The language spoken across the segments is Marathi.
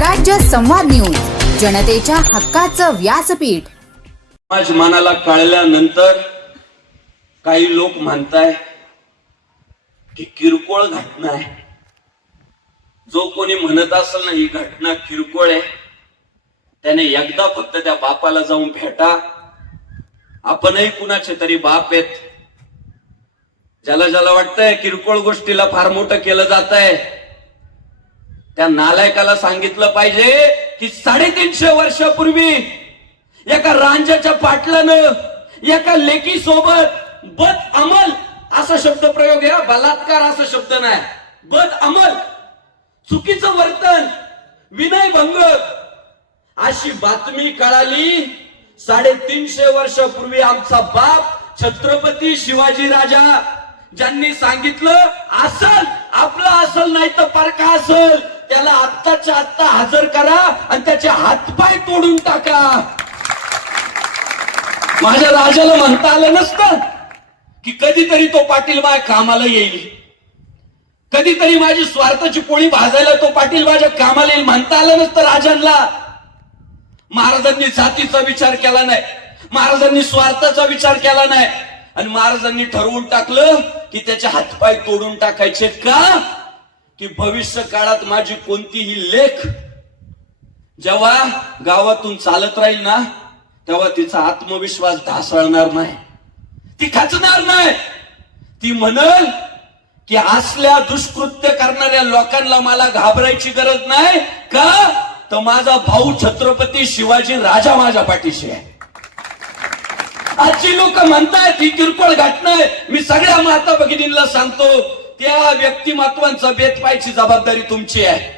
स्वराज्य संवाद न्यूज, जनतेच्या हक्काचं व्यासपीठ. समाज मनाला कळल्यानंतर काही लोक म्हणताय की किरकोळ घटना आहे. जो कोणी म्हणत असेल ना ही घटना किरकोळ आहे, त्याने एकदा फक्त त्या बापाला जाऊन भेटा. आपणही कुणाचे तरी बाप आहेत. ज्याला ज्याला वाटतंय किरकोळ गोष्टीला फार मोठं केलं जात आहे, त्या नालायकाला सांगितलं पाहिजे की 350 वर्षापूर्वी एका रांजाच्या पाटलानं एका लेकी सोबत बद अमल असा शब्द प्रयोग आहे. बलात्कार असा शब्द नाही, बद अमल, चुकीचं वर्तन, विनयभंग अशी बातमी कळाली. 350 वर्षापूर्वी आमचा बाप छत्रपती शिवाजी राजा ज्यांनी सांगितलं असल आपलं असल नाही तर परका असल, त्याला आत्ताच्या आत्ता हजर करा आणि त्याचे हातपाय तोडून टाका. माझ्या राजाला म्हणता आलं नसतं की कधीतरी तो पाटील माझ्या कामाला येईल, कधीतरी माझी स्वार्थाची पोळी भाजायला तो पाटील माझ्या कामाला येईल. म्हणता आलं नसतं राजांना. महाराजांनी जातीचा विचार केला नाही, महाराजांनी स्वार्थाचा विचार केला नाही, आणि महाराजांनी ठरवून टाकलं की त्याचे हातपाय तोडून टाकायचे. का? की भविष्य काळात माझी कोणतीही लेख जेव्हा गावातून चालत राहील ना, तेव्हा तिचा आत्मविश्वास ढासळणार नाही, ती खचणार नाही. ती म्हणल की असल्या दुष्कृत्य करणाऱ्या लोकांना मला घाबरायची गरज नाही. का? तर माझा भाऊ छत्रपती शिवाजी राजा माझ्या पाठीशी आहे. आजची लोक म्हणतायत ही किरकोळ घटना आहे. मी सगळ्या माता भगिनींना सांगतो, त्या व्यक्तिमत्वांचा बेत पाहायची जबाबदारी तुमची आहे.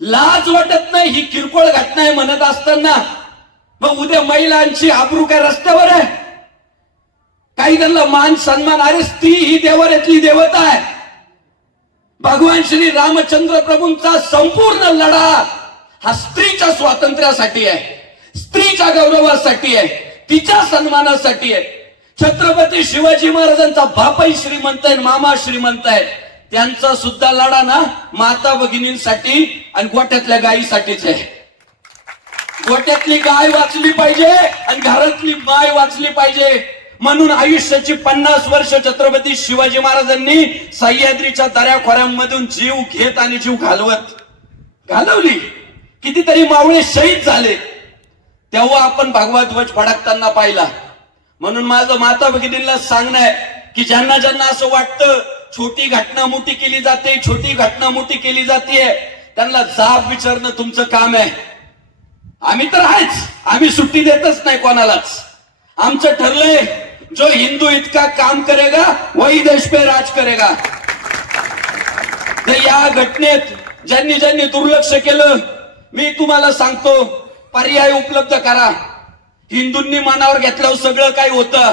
लाज वाटत नाही ही किरकोळ घटना आहे म्हणत असताना? मग उद्या महिलांची आबरू काय रस्त्यावर आहे? काही त्यांना मान सन्मान. अरे स्त्री ही देवाऱ्यातली देवता आहे. भगवान श्री रामचंद्र प्रभूंचा संपूर्ण लढा हा स्त्रीच्या स्वातंत्र्यासाठी आहे, स्त्रीच्या गौरवासाठी आहे, तिच्या सन्मानासाठी आहे. छत्रपती शिवाजी महाराजांचा बापही श्रीमंत आहे, मामा श्रीमंत आहे. त्यांचा सुद्धा लढा ना माता भगिनींसाठी आणि गोठ्यातल्या गायीसाठीच आहे. गोठ्यातली गाय वाचली पाहिजे आणि घरातली माय वाचली पाहिजे. म्हणून आयुष्याची 50 वर्ष छत्रपती शिवाजी महाराजांनी सह्याद्रीच्या दऱ्याखोऱ्यांमधून जीव घेत आणि जीव घालवली. कितीतरी मावळे शहीद झाले, तेव्हा आपण भगवा ध्वज फडकताना पाहिला. म्हणून माझं माता भगिनींना सांगणं आहे की ज्यांना ज्यांना असं वाटतं छोटी घटना मोठी केली जाते, छोटी घटना मोठी केली जाते, त्यांना जाब विचारणं तुमचं काम आहे. आम्ही तर आहेच, आम्ही सुट्टी देतच नाही कोणालाच. आमचं ठरलंय, जो हिंदू इतका काम करेगा वही देश पे राज करेगा. तर या घटनेत ज्यांनी ज्यांनी दुर्लक्ष केलं, मी तुम्हाला सांगतो पर्याय उपलब्ध करा. हिंदूंनी मनावर घेतल्यावर सगळं काही होतं.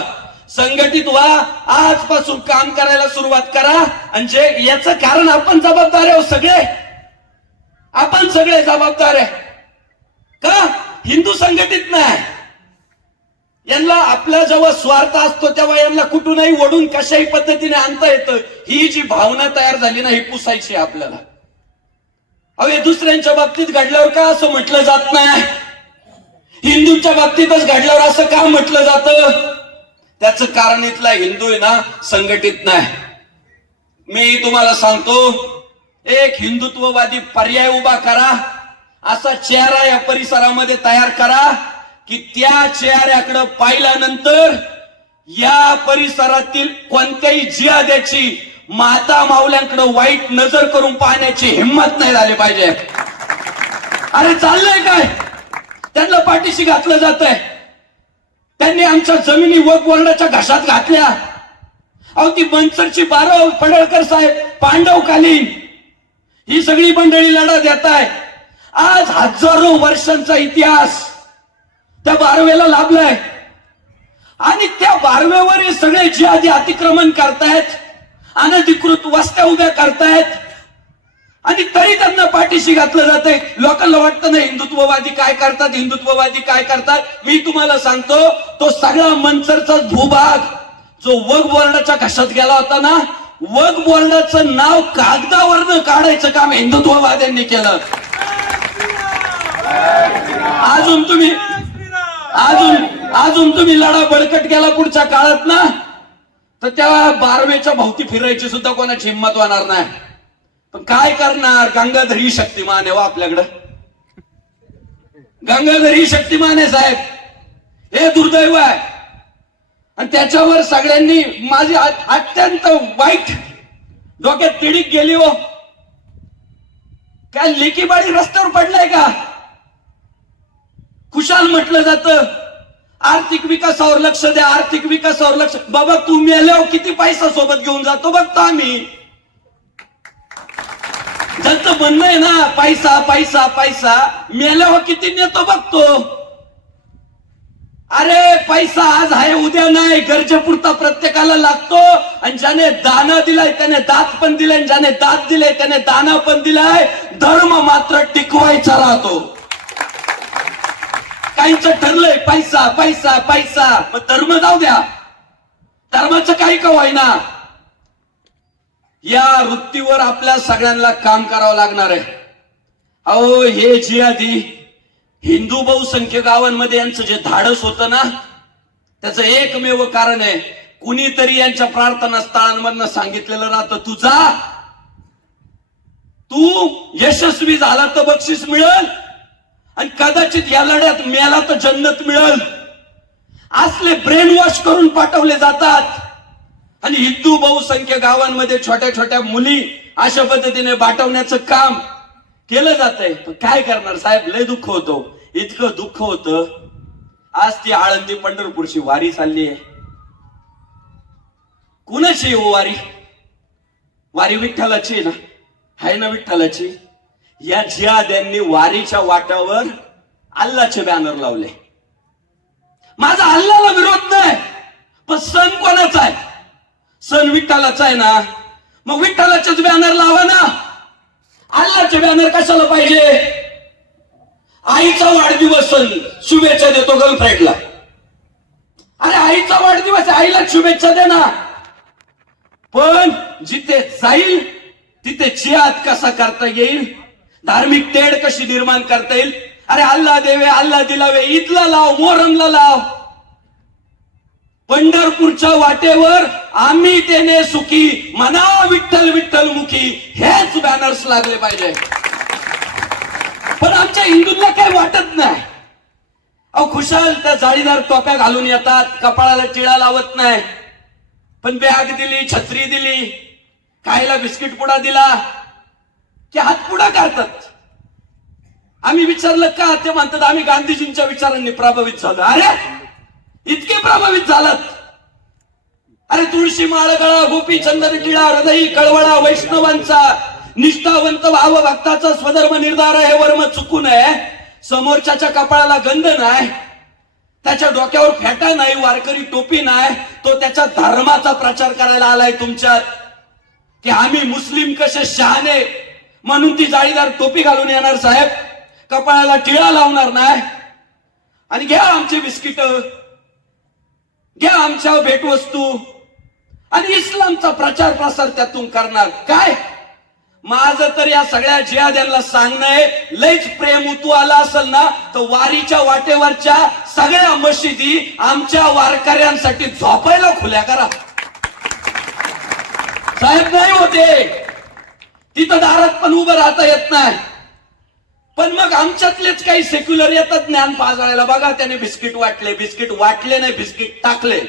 संघटित व्हा, आजपासून काम करायला सुरुवात करा. आणि जे याचं कारण आपण जबाबदार आहे, सगळे आपण सगळे जबाबदार आहे. का? हिंदू संघटित नाही. यांना आपला जेव्हा स्वार्थ असतो तेव्हा यांना कुठूनही ओढून कशाही पद्धतीने आणता येतं. ही जी भावना तयार झाली ना, ही पुसायची आपल्याला. अहो, दुसऱ्यांच्या बाबतीत घडल्यावर का असं म्हटलं जात नाही? हिंदूंच्या बाबतीतच घडल्यावर असं का म्हटलं जातं? त्याचं कारण इथला हिंदू आहे ना संघटित नाही. मी तुम्हाला सांगतो, एक हिंदुत्ववादी पर्याय उभा करा. असा चेहरा या परिसरामध्ये तयार करा की त्या चेहऱ्याकडे पाहिल्यानंतर या परिसरातील कोणत्याही जिहाद्याची माता माऊल्यांकडे वाईट नजर करून पाहण्याची हिंमत नाही झाली पाहिजे. अरे चाललंय काय? त्यांना पाठीशी घातलं जात आहे. त्यांनी आमच्या जमिनी वक्फ बोर्डाच्या घशात घातल्या. अहो, ती मनसरची बारव पडळकर साहेब पांडवकालीन ही सगळी मंडळी लढा देत आहे. आज हजारो वर्षांचा इतिहास त्या बारवेला लाभलाय आणि त्या बारवेवर हे सगळे जिहादी अतिक्रमण करतायत, अनधिकृत वस्त्या उभ्या करतायत आणि तरी त्यांना पाठीशी घातलं जातंय. लोकांना वाटतं ना हिंदुत्ववादी काय करतात, हिंदुत्ववादी काय करतात. मी तुम्हाला सांगतो, तो सगळा मनसरचा भूभाग जो वक्फ बोर्डाच्या घशात गेला होता ना, वक्फ बोर्डाचं नाव कागदावरनं काढायचं काम हिंदुत्ववाद्यांनी केलं. अजून तुम्ही लढा बळकट गेला पुढच्या काळात ना, तर त्या बारवेच्या भोवती फिरायची सुद्धा कोणाची हिंमत होणार नाही. पण काय करणार, गंगाधर ही शक्तिमान आहे वा आपल्याकडं. गंगाधर ही शक्तिमान आहे साहेब, हे दुर्दैव आहे. आणि त्याच्यावर सगळ्यांनी माझी अत्यंत वाईट डोक्यात तिडीक गेली. हो काय लेकीबाळी रस्त्यावर पडलाय का? खुशाल म्हटलं जातं आर्थिक विकासावर लक्ष द्या, आर्थिक विकासावर लक्ष. बाबा तू मेल्यावर किती पैसा सोबत घेऊन जातो बघतो आम्ही. ज्यांचं म्हणणं आहे ना पैसा पैसा पैसा, मेल्यावर किती नेतो बघतो. अरे पैसा आज आहे उद्या नाही, गरजेपुरता प्रत्येकाला लागतो. आणि ज्याने दाना दिलाय त्याने दात पण दिलाय, ज्याने दात दिलाय त्याने दाना पण दिलाय. धर्म मात्र टिकवायचा राहतो. काहींचं ठरलंय पैसा पैसा पैसा, मग धर्म जाऊ द्या, धर्माचं काही कवाय ना. या वृत्तीवर आपल्या सगळ्यांना काम करावं लागणार आहे. अहो हे जिहादी हिंदू बहुसंख्य गावांमध्ये यांचं जे धाडस होतं ना, त्याचं एकमेव कारण आहे, कुणीतरी यांच्या प्रार्थना स्थळांमधनं सांगितलेलं राहतं तू जा, तू यशस्वी झाला तर बक्षीस मिळेल आणि कदाचित या लढ्यात मेला तर जन्नत मिळेल. असले ब्रेन वॉश करून पाठवले जातात. आणि हिंदू बहुसंख्य गावांमध्ये छोट्या छोट्या मुली अशा पद्धतीने पाठवण्याचं काम केलं जात आहे. काय करणार साहेब, लय दुःख होतं. इतकं दुःख होतं, आज ती आळंदी पंढरपूरची वारी चालली आहे. कुणाची हो वारी? वारी विठ्ठलाची ना, आहे ना विठ्ठलाची. या जिहाद्यांनी वारीच्या वाटावर अल्लाचे बॅनर लावले. माझा अल्लाला विरोध नाही, पण सण कोणाचा आहे? सण विठ्ठलाचा आहे ना, मग विठ्ठलाचेच बॅनर लावा ना. अल्लाचे बॅनर कशाला पाहिजे? आईचा वाढदिवस सण शुभेच्छा देतो गर्लफ्रेंडला. अरे आईचा वाढदिवस, आईला शुभेच्छा दे ना. पण जिथे जाईल तिथे जिहाद कसा करता येईल, धार्मिक तेढ कशी निर्माण करता येईल. अरे अल्लाह देवे अल्लाह दिलावे, ईदला लाव, मोहरमला लाव. पंढरपूरच्या वाटेवर आम्ही तेने सुखी, म्हणा विठ्ठल विठ्ठल मुखी, हेच बॅनर्स लागले पाहिजे. पण आमच्या हिंदूंना काही वाटत नाही. अहो खुशाल त्या जाळीदार टोप्या घालून येतात, कपाळाला टिळा लावत नाही, पण बॅग दिली, छत्री दिली, खायला बिस्किट पुडा दिला की हात पुडा करतात. आम्ही विचारलं का, ते म्हणतात आम्ही गांधीजींच्या विचारांनी प्रभावित झालो. अरे इतके प्रभावित झालात? अरे तुळशी माळगळा, गोपी चंदन टिळा, हृदयी कळवळा, वैष्णवांचा निष्ठावंत भावभक्ताचा स्वधर्म निर्धार हे वर्म चुकू नये. समोरच्याच्या कपाळाला गंध नाही, त्याच्या डोक्यावर फेटा नाही, वारकरी टोपी नाही, तो त्याच्या धर्माचा प्रचार करायला आलाय तुमच्यात. की आम्ही मुस्लिम कसे शहाणे म्हणून ती जाळीदार टोपी घालून येणार साहेब, कपाळाला टिळा लावणार नाही. आणि घ्या आमचे बिस्किट, घ्या आमच्या भेटवस्तू, आणि इस्लामचा प्रचार प्रसार त्यातून करणार. काय माझं तर या सगळ्या जिहाद्यांना सांगणं आहे, लयच प्रेम उतू आला असेल ना तर वारीच्या वाटेवरच्या सगळ्या मशिदी आमच्या वारकऱ्यांसाठी झोपायला खुल्या करा साहेब. नाही होते तिथं दारात पण उभं राहता येत नाही. पण मग आमच्यातलेच काही सेक्युलर येतात ज्ञान पाजायला. बघा त्याने बिस्किट वाटले, बिस्किट वाटले नाही, बिस्किट टाकले.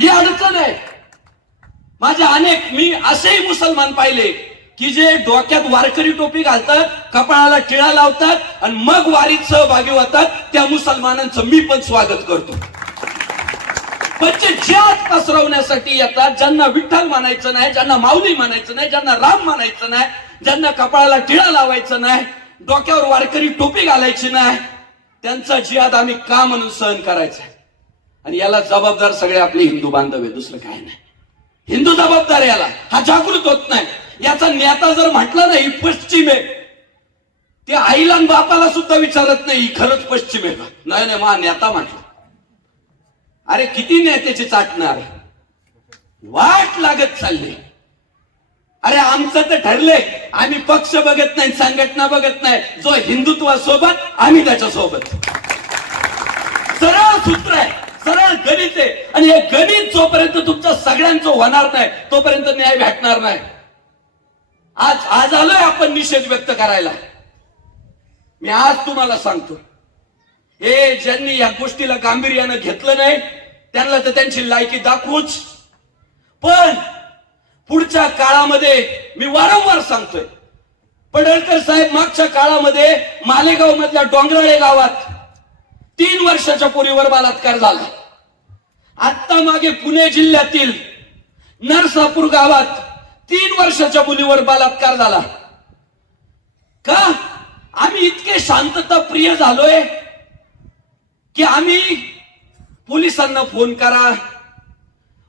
ही अडचण आहे. माझे अनेक मी असेही मुसलमान पाहिले की जे डोक्यात वारकरी टोपी घालतात, कपाळाला टिळा लावतात आणि मग वारीत सहभागी होतात. त्या मुसलमानांचं मी पण स्वागत करतो. पण जे जिहाद पसरवण्यासाठी येतात, ज्यांना विठ्ठल म्हणायचं नाही, ज्यांना माऊली म्हणायचं नाही, ज्यांना राम म्हणायचं नाही, ज्यांना कपाळाला टिळा लावायचं नाही, डोक्यावर वारकरी टोपी घालायची नाही, त्यांचा जिहाद आम्ही का म्हणून सहन करायचा. आणि याला जबाबदार सगळे आपले हिंदू बांधव आहे, दुसरं काय नाही. हिंदू जबाबदार याला. हा जागृत होत नाही. याचा नेता जर म्हटलं नाही पश्चिम आहे, ते आईला आणि बापाला सुद्धा विचारत नाही खरंच पश्चिम आहे का. नाही नाही मा नेता म्हटलं. अरे किती नेत्याची चाटणार, वाट लागत चालली. अरे आमचं तर ठरलंय, आम्ही पक्ष बघत नाही, संघटना बघत नाही, जो हिंदुत्वासोबत आम्ही त्याच्यासोबत. सरळ सूत्र आहे, सरळ गणित आहे. आणि हे गणित जोपर्यंत तुमच्या सगळ्यांचं होणार नाही तोपर्यंत न्याय भेटणार नाही. आज आलोय आपण निषेध व्यक्त करायला. मी आज तुम्हाला सांगतो, हे ज्यांनी या गोष्टीला गांभीर्यानं घेतलं नाही त्यांना तर त्यांची लायकी दाखवूच. पण पुढच्या काळामध्ये मी वारंवार सांगतोय, पडळकर साहेब मागच्या काळामध्ये मालेगाव मधल्या डोंगराळे गावात 3 वर्षाच्या पोरीवर बलात्कार झाला. आता मागे पुणे जिल्ह्यातील नरसापूर गावात 3 वर्षाच्या मुलीवर बलात्कार झाला. का आम्ही इतके शांतता प्रिय झालोय की आम्ही पोलिसांना फोन करा,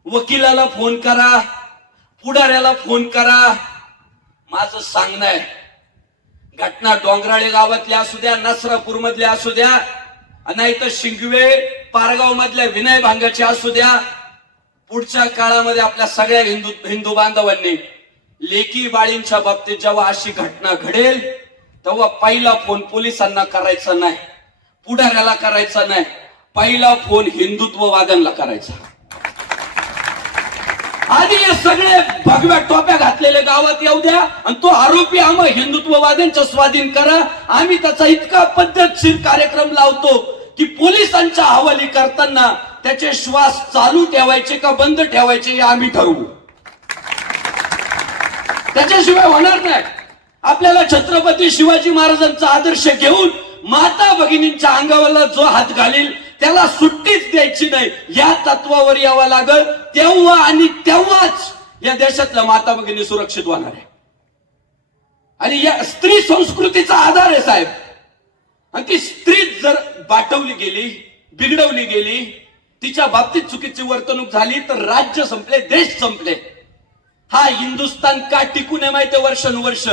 वकिलाला फोन करा, पुढाऱ्याला फोन करा. माझं सांगणं आहे, घटना डोंगराळे गावातल्या असू द्या, नसरापूर मधल्या असू द्या, नाही तर शिंगवे पारगाव मधल्या विनय भांगाची असू द्या, पुढच्या काळामध्ये आपल्या सगळ्या हिंदू बांधवांनी लेकी बाळींच्या बाबतीत जेव्हा अशी घटना घडेल तेव्हा पहिला फोन पोलिसांना करायचा नाही, पुढाऱ्याला करायचा नाही, पहिला फोन हिंदुत्ववाद्यांना करायचा. आधी हे सगळे भगव्या टोप्या घातलेले गावात येऊ द्या आणि तो आरोपी आम्ही हिंदुत्ववाद्यांच्या स्वाधीन करा. आम्ही त्याचा इतका पद्धतशीर कार्यक्रम लावतो की पोलिसांच्या हवाली करताना त्याचे श्वास चालू ठेवायचे का बंद ठेवायचे हे आम्ही ठरवू. त्याच्याशिवाय होणार नाही. आपल्याला छत्रपती शिवाजी महाराजांचा आदर्श घेऊन माता भगिनींच्या अंगावरला जो हात घालील त्याला सुट्टीच द्यायची नाही, या तत्वावर यावं लागल. तेव्हा आणि तेव्हाच या देशातल्या माता भगिनी सुरक्षित होणार आहे. आणि या स्त्री संस्कृतीचा आधार आहे साहेब. आणि ती स्त्री जर बाटवली गेली, बिघडवली गेली, तिच्या बाबतीत चुकीची वर्तणूक झाली तर राज्य संपले, देश संपले. हा हिंदुस्थान का टिकू नये माहिती वर्षानुवर्ष.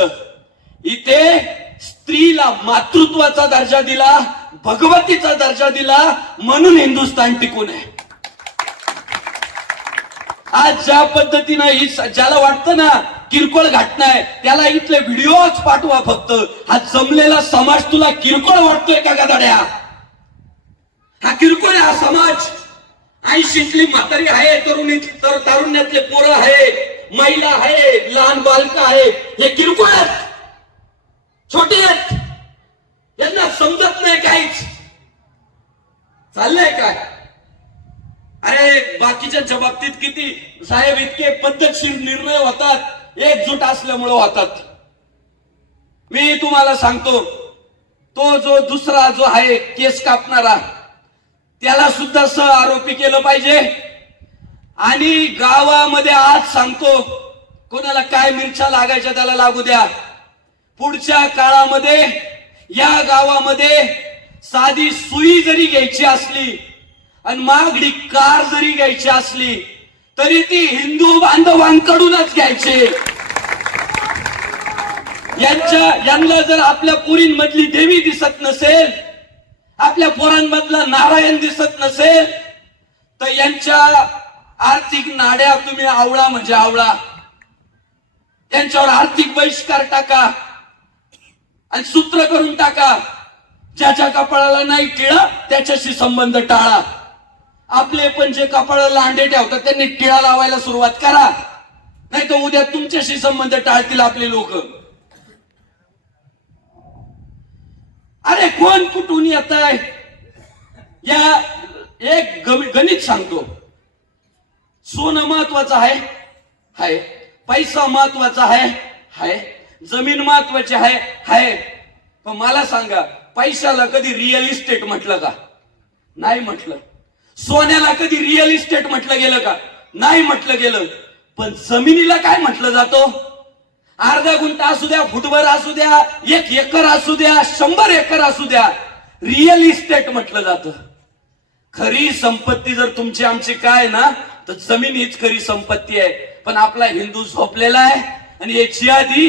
इथे स्त्रीला मातृत्वाचा दर्जा दिला, भगवतीचा दर्जा दिला, म्हणून हिंदुस्थान टिकू नये. आज ज्या पद्धतीनं ही ज्याला वाटतं ना किरकोळ घटना आहे त्याला इथले व्हिडिओच पाठवा फक्त. हा जमलेला समाज तुला किरकोळ वाटतोय का गदाड्या? हा किरकोळ आहे हा समाज. 80तली म्हातारी आहे, तारुण्यातले पोरं आहे, महिला आहे, लहान बालक आहे, हे किरकोळ आहेत, छोटे आहेत, यांना समजत नाही काहीच. चाललंय काय? अरे बाकीच्या बाबतीत किती साहेब इतके पद्धतशीर निर्णय होतात, एकजूट असल्यामुळे होतात. मी तुम्हाला सांगतो, तो जो दुसरा जो आहे केस कापणारा त्याला सुद्धा सह आरोपी केलं पाहिजे. आणि गावामध्ये आज सांगतो, कोणाला काय मिरच्या लागायच्या त्याला लागू द्या. पुढच्या काळामध्ये या गावामध्ये साधी सुई जरी घ्यायची असली आणि महागडी कार जरी घ्यायची असली तरी ती हिंदू बांधवांकडूनच घ्यायची. यांना जर आपल्या पोरींमधली देवी दिसत नसेल, आपल्या पोरांमधला नारायण दिसत नसेल तर यांच्या आर्थिक नाड्या तुम्ही आवळा म्हणजे आवळा. त्यांच्यावर आर्थिक बहिष्कार टाका आणि सूत्र करून टाका. ज्याच्या कपाळाला नाही टिळा त्याच्याशी संबंध टाळा. आपले पण जे कपाळाला अंडे ठेवतात त्यांनी टिळा लावायला सुरुवात करा, नाही तर उद्या तुमच्याशी संबंध टाळतील आपले लोक. अरे कोण कुठून येत आहे? या एक गणित सांगतो. सोनं महत्वाचं आहे, पैसा महत्वाचा आहे, जमीन महत्वाची आहे. पण मला सांगा, पैशाला कधी रिअल इस्टेट म्हटलं का? नाही म्हटलं. सोन्याला कधी रिअल इस्टेट म्हटलं गेलं का? नाही म्हटलं गेलं. पण जमिनीला काय म्हटलं जातं? अर्धा गुंठा असू द्या, फुटभर असू द्या, 1 एकर असू द्या, 100 एकर असू द्या, रिअल इस्टेट म्हटलं जातं. खरी संपत्ती जर तुमची आमची काय ना तर जमीन हीच खरी संपत्ती आहे. पण आपला हिंदू झोपलेला आहे आणि याची आधी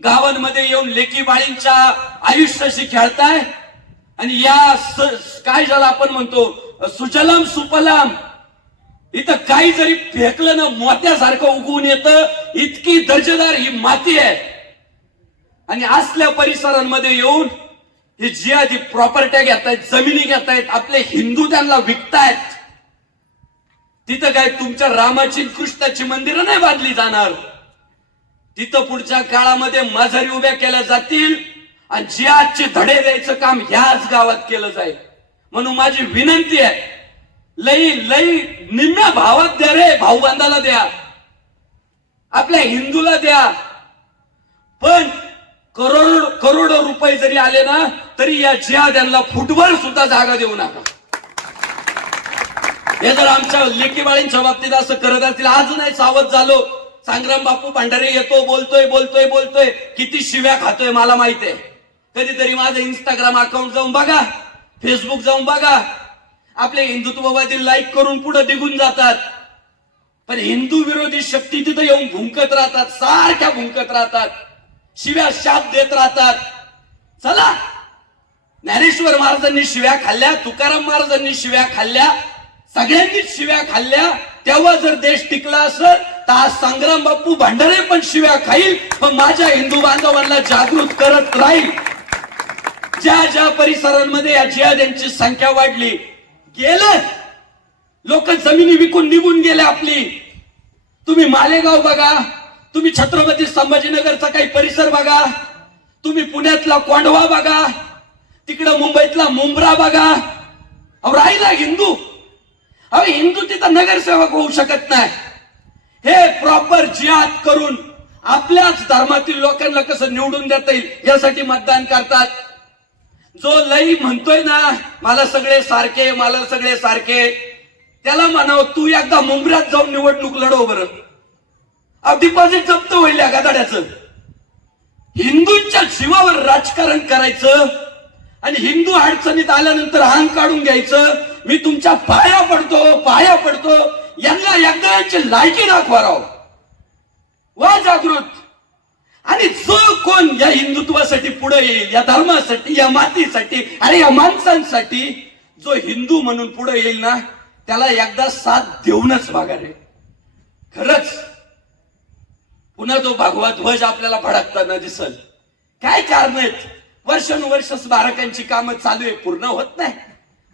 गावांमध्ये येऊन लेकी बाळींच्या आयुष्याशी खेळताय. आणि या काय ज्याला आपण म्हणतो सुजलाम सुफलाम इथं काही जरी फेकलं ना मोत्यासारखं उगवून येतं, इतकी दर्जेदार ही माती आहे. आणि असल्या परिसरांमध्ये येऊन हे जिहादी प्रॉपर्ट्या घेतायत, जमिनी घेतायत, आपले हिंदू त्यांना विकतायत. तिथं काय तुमच्या रामाची कृष्णाची मंदिरं नाही बांधली जाणार. तिथं पुढच्या काळामध्ये मजारी उभ्या केल्या जातील आणि जिहादचे धडे द्यायचं काम ह्याच गावात केलं जाईल. म्हणून माझी विनंती आहे, लई निम्म्या भावात द्या रे, भाऊबंदाला द्या, आपल्या हिंदूला द्या. पण करोडो रुपये जरी आले ना तरी या जिहाद्यांना फुटभर सुद्धा जागा देऊ नका. हे जर आमच्या लेकीबाळींच्या बाबतीत असं करत असतील, आज नाही सावध झालो. संग्राम बापू भंडारे येतो, बोलतोय, किती शिव्या खातोय मला माहित आहे. कधीतरी माझं इंस्टाग्राम अकाउंट जाऊन बघा, फेसबुक जाऊन बघा, आपले हिंदुत्ववादी लाईक करून पुढे निघून जातात. पण हिंदू विरोधी शक्ती तिथं येऊन भुंकत राहतात, सारख्या भुंकत राहतात, शिव्या शाप देत राहतात. चला, ज्ञानेश्वर महाराजांनी शिव्या खाल्ल्या, तुकाराम महाराजांनी शिव्या खाल्ल्या, सगळ्यांनीच शिव्या खाल्ल्या. तेव्हा जर देश टिकला असेल तर आज संग्राम बापू भंडारे पण शिव्या खाईल, पण माझ्या हिंदू बांधवांना जागृत करत राहील. ज्या परिसरांमध्ये या जिहाद्यांची संख्या वाढली, गेलं लोक जमिनी विकून निघून गेले आपली. तुम्ही मालेगाव बघा, तुम्ही छत्रपती संभाजीनगरचा काही परिसर बघा, तुम्ही पुण्यातला कोंढवा बघा, तिकडं मुंबईतला मुंब्रा बघा. अहो राहिला हिंदू, अहो हिंदू तिथं नगरसेवक होऊ शकत नाही. हे प्रॉपर जिहाद करून आपल्याच धर्मातील लोकांना कसं निवडून देता येईल यासाठी मतदान करतात. जो लई म्हणतोय ना मला सगळे सारखे, त्याला म्हणावं तू एकदा मुंब्र्यात जाऊन निवडणूक लढव बरं. डिपॉझिट जप्त होईल या गादाड्याचं. हिंदूंच्या जीवावर राजकारण करायचं आणि हिंदू अडचणीत आल्यानंतर अंग काढून घ्यायचं. मी तुमच्या पाया पडतो, यांना एकदा यांची लायकी दाखवा राव, वा जागृत. आणि जो कोण या हिंदुत्वासाठी पुढे येईल, या धर्मासाठी, या मातीसाठी, अरे या माणसांसाठी जो हिंदू म्हणून पुढे येईल ना, त्याला एकदा साथ देऊनच बघा रे. खरंच पुन्हा तो भगवा ध्वज आपल्याला फडकताना दिसल. काय कारण आहेत? वर्षानुवर्ष स्मारकांची कामं चालू आहे, पूर्ण होत नाही.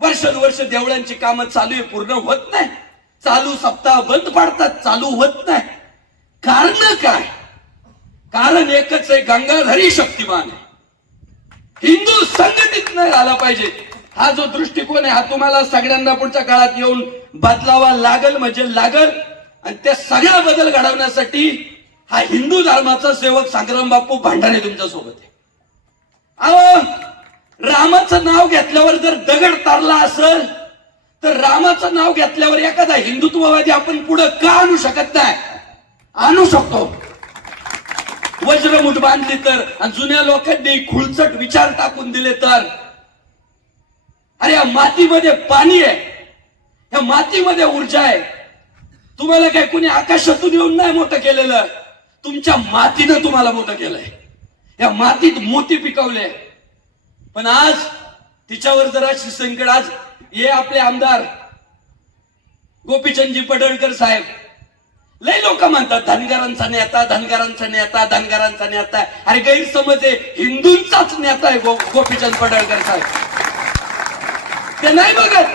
वर्षानुवर्ष देवळांची कामं चालू आहे, पूर्ण होत नाही. चालू सप्ताह बंद पडतात, चालू होत नाही. कारण काय? कारण एकच आहे, गंगाधरी शक्तिमान आहे. हिंदू संघटित नाही झाला पाहिजे. हा जो दृष्टिकोन आहे हा तुम्हाला सगळ्यांना पुढच्या काळात येऊन बदलावा लागल म्हणजे लागल. आणि त्या सगळा बदल घडवण्यासाठी हा हिंदू धर्माचा सेवक संग्राम बापू भंडारे तुमच्या सोबत आहे. अहो रामाचं नाव घेतल्यावर जर दगड तारला असेल तर रामाचं नाव घेतल्यावर एखादा हिंदुत्ववादी आपण पुढे का आणू शकत नाही? आणू शकतो. वज्रमुठ बांधली तर, आणि जुन्या लोकांनी खुळचट विचार टाकून दिले तर. अरे या मातीमध्ये पाणी आहे, या मातीमध्ये ऊर्जा आहे. तुम्हाला काय कुणी आकाशातून येऊन नाही मोठं केलेलं, तुमच्या मातीनं तुम्हाला मोठं केलंय. या मातीत मोती पिकवले. पण आज तिच्यावर जराशी संकट. आज हे आपले आमदार गोपीचंदजी पडळकर साहेब, लय लोक म्हणतात धनगरांचा नेता. अरे गैरसमज आहे, हिंदूंचाच नेता आहे गोपीचंद पडळकर साहेब. ते नाही बघत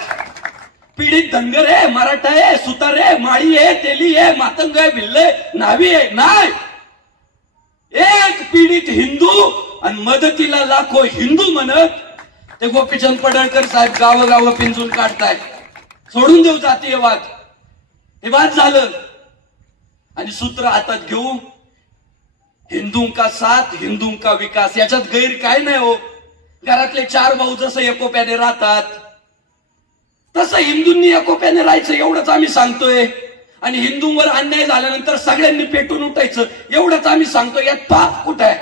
पीडित धनगर आहे, मराठा आहे, सुतार आहे, माळी आहे, तेली आहे, मातंग आहे, भिल्ले नावी आहे. नाही, एक पीडित हिंदू आणि मदतीला लाखो हिंदू म्हणत ते गोपीचंद पडळकर साहेब गावोगाव पिंजून काढतायत. सोडून देऊ जातीयवाद, हे वाद झालं. आणि सूत्र हातात घेऊ हिंदू का साथ, हिंदू का विकास. याच्यात गैर काय नाही हो. घरातले 4 भाऊ जसं एकोप्याने राहतात तसं हिंदूंनी एकोप्याने राहायचं, एवढंच आम्ही सांगतोय. आणि हिंदूंवर अन्याय झाल्यानंतर सगळ्यांनी पेटून उठायचं, एवढंच आम्ही सांगतोय. यात पाप कुठं आहे?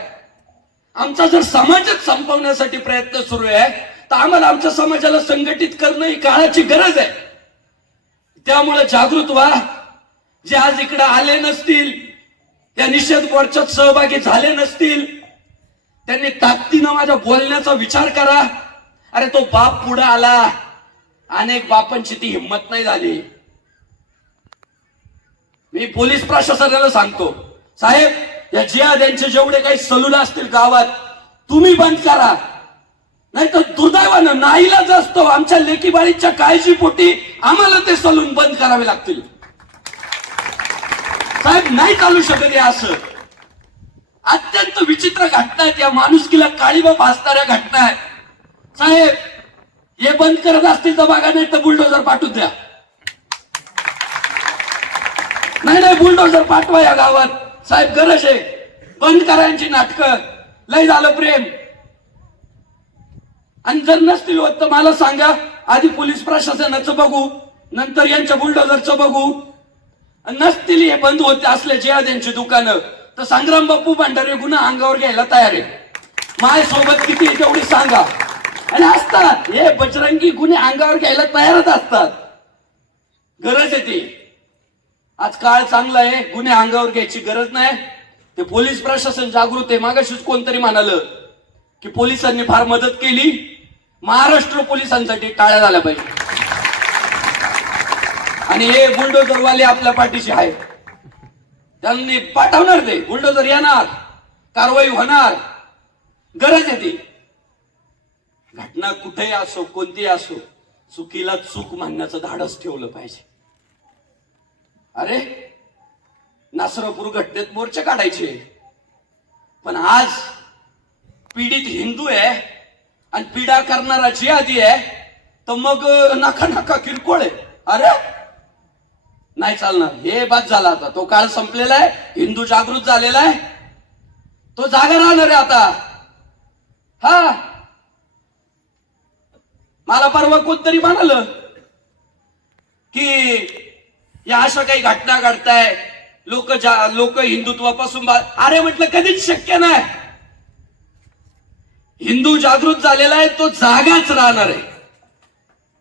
आमचा जर समाजच संपवण्यासाठी प्रयत्न सुरू आहे तर आम्हाला आमच्या समाजाला संघटित करणं ही काळाची गरज आहे. त्यामुळे जागृत व्हा. जे आज इकडे आले नसतील, या निषेध मोर्चात सहभागी झाले नसतील, त्यांनी ताकदीनं माझ्या बोलण्याचा विचार करा. अरे तो बाप पुढे आला, अनेक बापांची ती हिंमत नाही झाली. मी पोलीस प्रशासनाला सांगतो, साहेब या जिहाद्यांचे जेवढे काही सलून असतील गावात तुम्ही बंद करा, नाही तर दुर्दैवानं नाईलाज असतो आमच्या लेकीबाळीच्या काळजीपोटी आम्हाला ते सलून बंद करावे लागतील. साहेब नाही चालू शकत हे असं. अत्यंत विचित्र घटना आहेत, या माणुसकीला काळीमा फासणाऱ्या घटना आहेत. साहेब हे बंद करत असतील तर बघा, नाही तर बुलडोजर पाठवून द्या. नाही बुलडोजर पाठवा या गावात साहेब, गरज आहे. बंद करायची नाटकं, लय झालं प्रेम. आणि जर नसतील होत तर मला सांगा, आधी पोलीस प्रशासनाचं बघू, नंतर यांच्या बुलडोजरचं बघू. नसतील हे बंद होते असले जिहाद्यांची दुकानं तर संग्राम बापू भंडारे गुन्हा अंगावर घ्यायला तयार आहे. माझ्यासोबत किती तेवढी सांगा. आणि असतात हे बजरंगी गुन्हे अंगावर घ्यायला तयारच असतात. गरज आहे ती. आज काळ चांगला आहे, गुन्हे अंगावर घ्यायची गरज नाही. ते पोलीस प्रशासन जागृत आहे. मागाशीच कोणतरी म्हणालं की पोलिसांनी फार मदत केली, महाराष्ट्र पोलिसांसाठी टाळ्या झाल्या पाहिजे. आणि हे बुलडोजरवाले आपल्या पाठीशी आहे, त्यांनी पाठवणार, ते बुलडोजर येणार, कारवाई होणार. गरज आहे ती. घटना कुठेही असो, कोणतीही असो, चुकीला चूक मानण्याचं धाडस ठेवलं पाहिजे. अरे नासरापूर घटनेत मोर्चे काढायचे, पण आज पीडित हिंदू आहे आणि पीडा करणारा जिहादी आहे, तर मग नका नका किरकोळ आहे. अरे नाही चालणार, हे बाद झाला. आता तो काळ संपलेला आहे, हिंदू जागृत झालेला आहे, तो जागा राहणार आहे आता. हा मला परवा कोणतरी म्हणालं की या अशा काही घटना घडताय, लोक हिंदुत्वापासून अरे म्हटलं कधीच शक्य नाही. हिंदू जागृत झालेला आहे, तो जागाच राहणार आहे,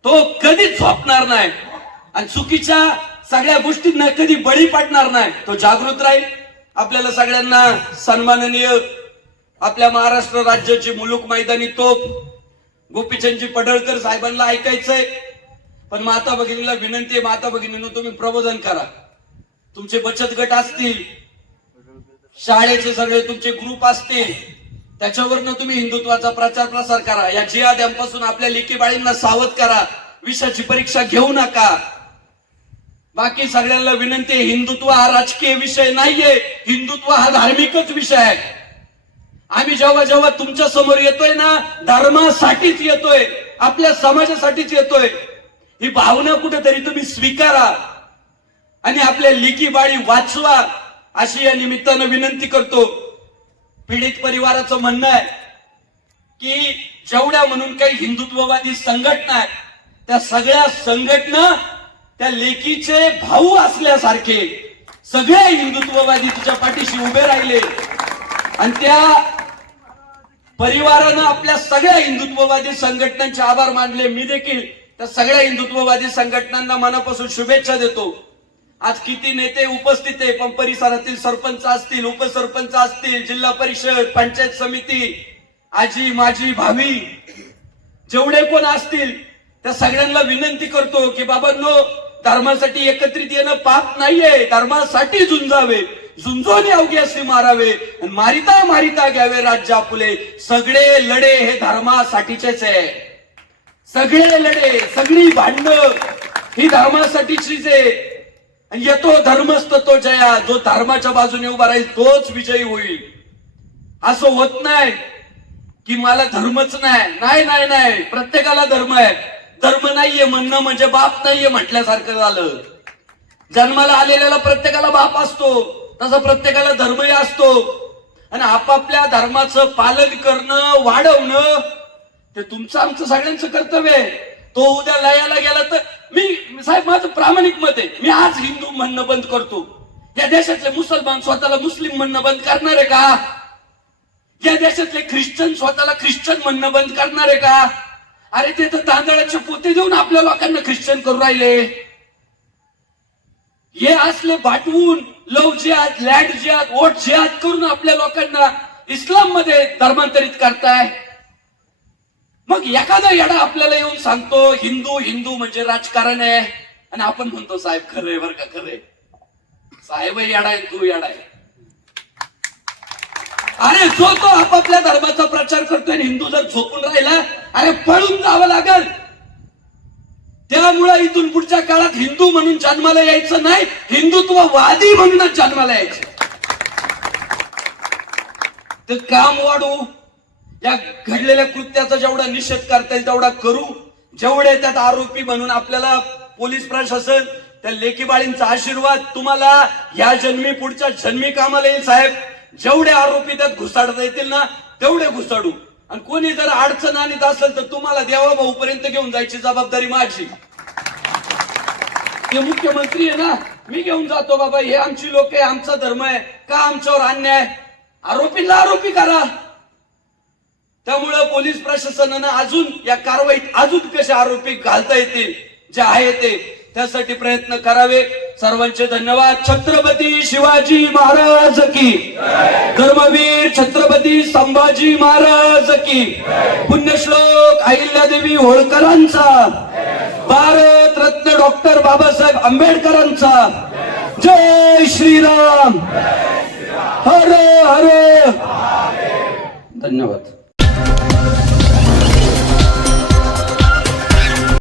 तो कधीच झोपणार नाही आणि चुकीच्या सगळ्या गोष्टींना कधी बळी पडणार नाही. तो जागृत राहील. आपल्याला सगळ्यांना सन्माननीय आपल्या महाराष्ट्र राज्याची मुलूक मैदानी तोप गोपीचंदजी पडळकर साहेबांना ऐकायचंय. पण माता भगिनीला विनंती आहे, माता भगिनींनो तुम्ही प्रबोधन करा. तुमचे बचत गट असतील, शाळेचे सगळे तुमचे ग्रुप असतील, त्याच्यावरनं तुम्ही हिंदुत्वाचा प्रचार प्रसार करा. या जिहाद्यांपासून आपल्या लेकी बाळींना सावध करा. विषयाची परीक्षा घेऊ नका. बाकी सगळ्यांना विनंती आहे, हिंदुत्व हा राजकीय विषय नाहीये, हिंदुत्व हा धार्मिकच विषय आहे. आम्ही जेव्हा जेव्हा तुमच्या समोर येतोय ना, धर्मासाठीच येतोय, आपल्या समाजासाठीच येतोय. ही भावना कुठेतरी तुम्ही स्वीकारा आणि आपल्या लेकी बाळी वाचवा, अशी या निमित्तानं विनंती करतो. पीडित परिवाराचं म्हणणं आहे की जेवढ्या म्हणून काही हिंदुत्ववादी संघटना आहेत, त्या सगळ्या संघटना त्या लेकीचे भाऊ असल्यासारखे सगळे हिंदुत्ववादी तिच्या पाठीशी उभे राहिले. आणि त्या परिवारानं आपल्या सगळ्या हिंदुत्ववादी संघटनांचे आभार मानले. मी देखील त्या सगळ्या हिंदुत्ववादी संघटनांना मनापासून शुभेच्छा देतो. आज किती नेते उपस्थित आहे, पण परिसरातील सरपंच असतील, उपसरपंच असतील, जिल्हा परिषद, पंचायत समिती, आजी माजी भावी, जेवढे कोण असतील त्या सगळ्यांना विनंती करतो की बाबांनो, धर्मासाठी एकत्रित येणं पाप नाहीये, धर्मासाठी झुंजावे, झुंजोने अवघे असे मारावे, आणि मारिता मारिता घ्यावे राज्य आपुले. सगळे लढे हे धर्मासाठीचेच आहे. सगळे लढे, सगळी भांडणं ही धर्मासाठीचीच आहे. येतो धर्मस्थ तो जया. जो धर्माच्या बाजूने उभा राहील तोच विजयी होईल. असं होत नाही की मला धर्मच नाही. नाही नाही नाही, प्रत्येकाला धर्म आहे. धर्म नाहीये म्हणणं म्हणजे बाप नाहीये म्हटल्यासारखं झालं. जन्माला आलेल्याला प्रत्येकाला बाप असतो, तसा प्रत्येकाला धर्मही असतो. आणि आपापल्या धर्माचं पालन करणं, वाढवणं ते तुमचं आमचं सगळ्यांचं कर्तव्य आहे. तो उद्या लयाला गेला तर मी साहेब, माझं प्रामाणिक मत आहे, मी आज हिंदू म्हणणं बंद करतो. या देशातले मुसलमान स्वतःला मुस्लिम म्हणणं बंद करणार आहे का? या देशातले ख्रिश्चन स्वतःला ख्रिश्चन म्हणणं बंद करणार आहे का? अरे ते तर तांदळाचे पोते देऊन आपल्या लोकांना ख्रिश्चन करून राहिले. हे असले बाटवून लव जिहाद, लँड जिहाद, वोट जिहाद करून आपल्या लोकांना इस्लाम मध्ये धर्मांतरित करताय. मग एखादा येडा आपल्याला येऊन सांगतो हिंदू हिंदू म्हणजे राजकारण आहे, आणि आपण म्हणतो साहेब खरंय बरं का, खरंय. साहेब येडाय, तू येडाय. अरे जो तो आपापल्या धर्माचा प्रचार करतोय आणि हिंदू जर झोपून राहिला, अरे पळून जावं लागल. त्यामुळे इथून पुढच्या काळात हिंदू म्हणून जन्माला यायचं नाही, हिंदुत्ववादी म्हणूनच जन्माला यायचं. ते काम वाढू, या घडलेल्या कृत्याचा जेवढा निषेध करता येईल तेवढा करू. जेवढे त्यात आरोपी म्हणून आपल्याला पोलीस प्रशासन, त्या लेकीबाळींचा आशीर्वाद तुम्हाला या जन्मी पुढच्या जन्मी कामाला येईल साहेब. जेवढे आरोपी त्यात घुसाडता येतील ना तेवढे घुसाडू. आणि कोणी जर अडचण आणत असेल तर तुम्हाला देवाभाऊ पर्यंत घेऊन जायची जबाबदारी माझी. ते मुख्यमंत्री आहे ना, मी घेऊन जातो बाबा, हे आमची लोक आहे, आमचा धर्म आहे, का आमच्यावर अन्याय. आरोपीला आरोपी करा. त्यामुळे पोलीस प्रशासनानं अजून या कारवाईत अजून कसे आरोपी घालता येतील जे आहे ते, त्यासाठी प्रयत्न करावे. सर्वांचे धन्यवाद. छत्रपती शिवाजी महाराज की, धर्मवीर छत्रपती संभाजी महाराज की, पुण्यश्लोक अहिल्यादेवी होळकरांचा, भारत रत्न डॉक्टर बाबासाहेब आंबेडकरांचा. जय श्रीराम, हर हर. धन्यवाद.